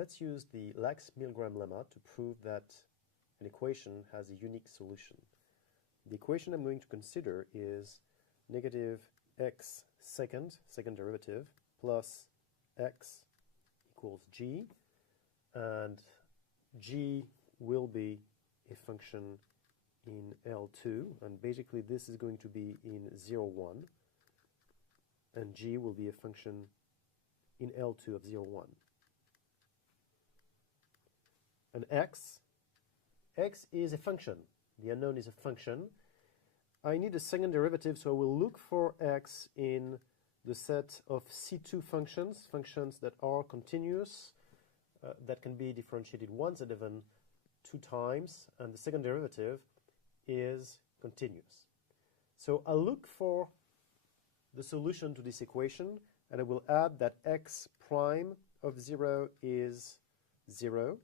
Let's use the Lax-Milgram lemma to prove that an equation has a unique solution. The equation I'm going to consider is negative x second derivative, plus x equals g, and g will be a function in L2, and basically this is going to be in 0, 1, and g will be a function in L2 of 0, 1. And x is a function. The unknown is a function. I need a second derivative, so I will look for x in the set of C2 functions, functions that are continuous, that can be differentiated once and even 2 times, and the second derivative is continuous. So I'll look for the solution to this equation, and I will add that x prime of 0 is 0,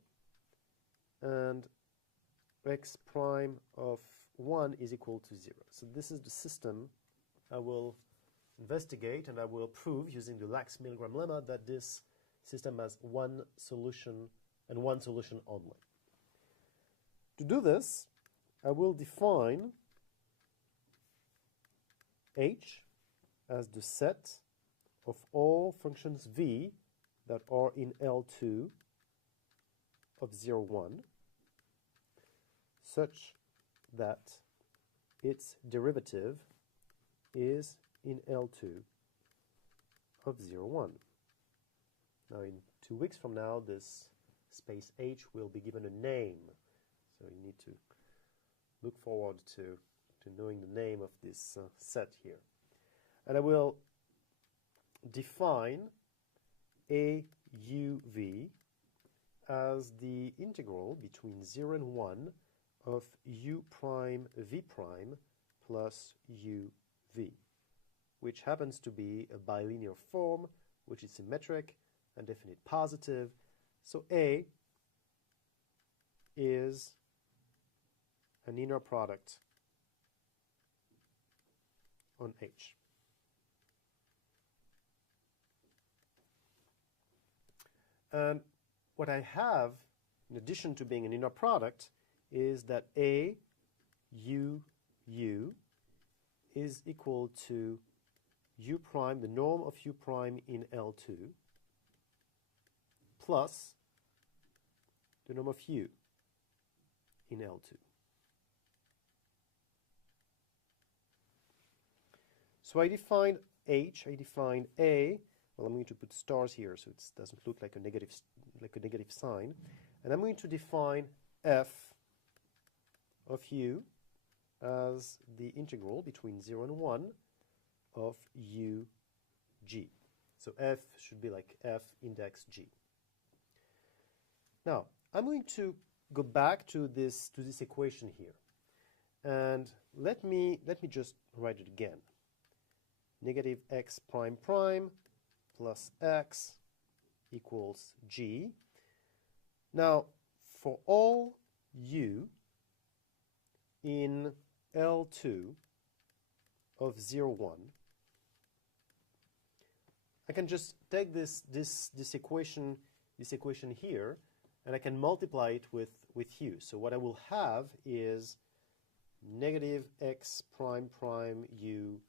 and x prime of 1 is equal to 0. So this is the system I will investigate, and I will prove using the Lax-Milgram lemma that this system has one solution and one solution only. To do this, I will define H as the set of all functions v that are in L2 of 0, 1, such that its derivative is in L2 of 0, 1. Now, in 2 weeks from now, this space H will be given a name. So you need to look forward to knowing the name of this set here. And I will define AUV as the integral between 0 and 1 of u prime v prime plus uv, which happens to be a bilinear form, which is symmetric and definite positive. So A is an inner product on H. And what I have, in addition to being an inner product, is that A u is equal to u prime, the norm of u prime in L2, plus the norm of u in L2. So I define H, I define A. Well, I'm going to put stars here so it doesn't look like a negative sign. And I'm going to define f of u as the integral between 0 and 1 of u g. So f should be like f index g. Now, I'm going to go back to this equation here. And let me just write it again. Negative x prime prime plus x equals g. Now, for all u in L2 of 0, 1, I can just take this equation here, and I can multiply it with u. So what I will have is negative x prime prime u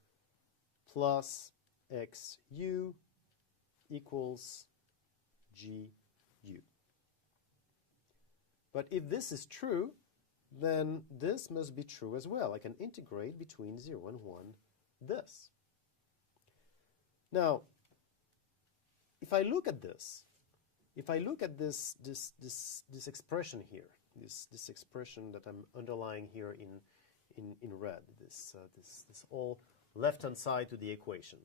plus xu equals gu. But if this is true, then this must be true as well. I can integrate between 0 and 1 this. Now, if I look at this, this expression here, this expression that I'm underlying here in red, this all left-hand side to the equation,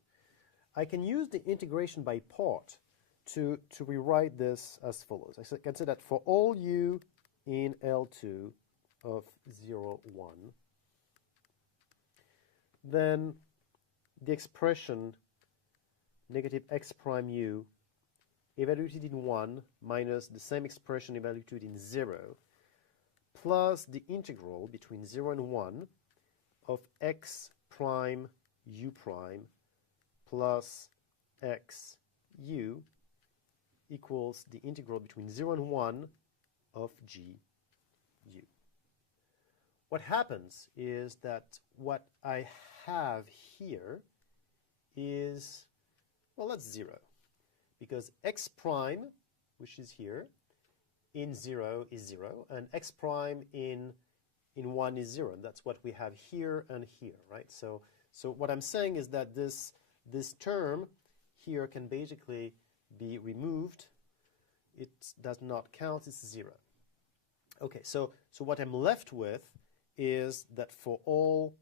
I can use the integration by part to rewrite this as follows. I can say that for all u in L2 of 0, 1, then the expression negative x prime u evaluated in 1 minus the same expression evaluated in 0 plus the integral between 0 and 1 of x prime u prime plus x u equals the integral between 0 and 1 of g u. What happens is that what I have here is, well, that's 0. Because x prime, which is here, in 0 is 0, and x prime in 1 is 0. And that's what we have here and here, right? So what I'm saying is that this term here can basically be removed. It does not count, it's 0. Okay, so what I'm left with is that for all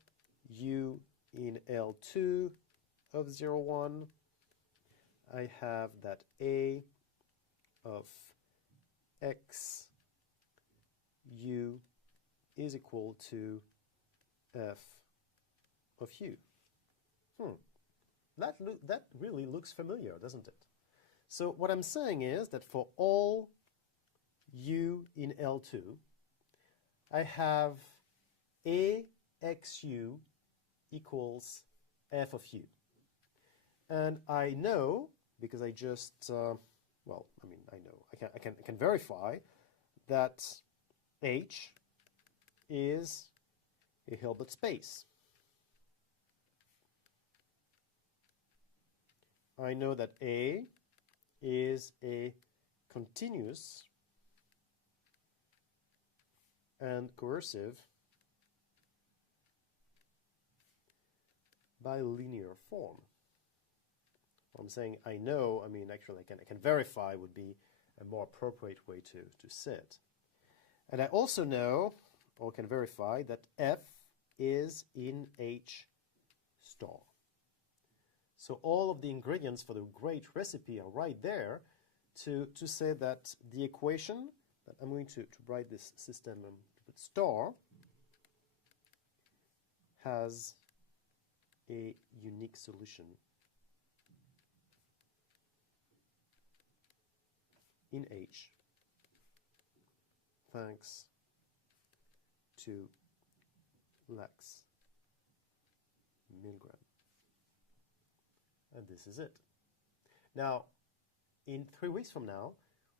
u in L2 of 0, 1, I have that a of x u is equal to f of u. That really looks familiar, doesn't it? So what I'm saying is that for all u in L2, I have a xu equals f of u. And I know, because I just, well, I mean, I know, I can verify that H is a Hilbert space. I know that A is a continuous and coercive bilinear form. I'm saying I know, I mean, actually I can verify would be a more appropriate way to say it. And I also know, or can verify, that F is in H star. So all of the ingredients for the great recipe are right there to say that the equation, that I'm going to write this system with star, has a unique solution in H thanks to Lex Milgram. And this is it. Now, in 3 weeks from now,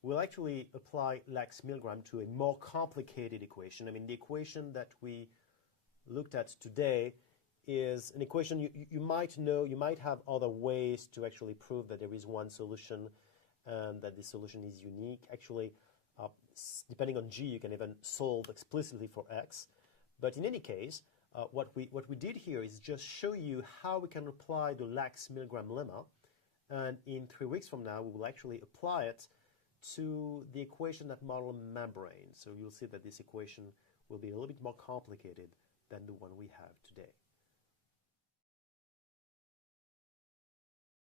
we'll actually apply Lex Milgram to a more complicated equation. I mean, the equation that we looked at today is an equation you might know, you might have other ways to actually prove that there is one solution and that the solution is unique. Actually, depending on G, you can even solve explicitly for X. But in any case, what we did here is just show you how we can apply the Lex-Milgram lemma. And in 3 weeks from now, we will actually apply it to the equation that model a membrane. So you'll see that this equation will be a little bit more complicated than the one we have today.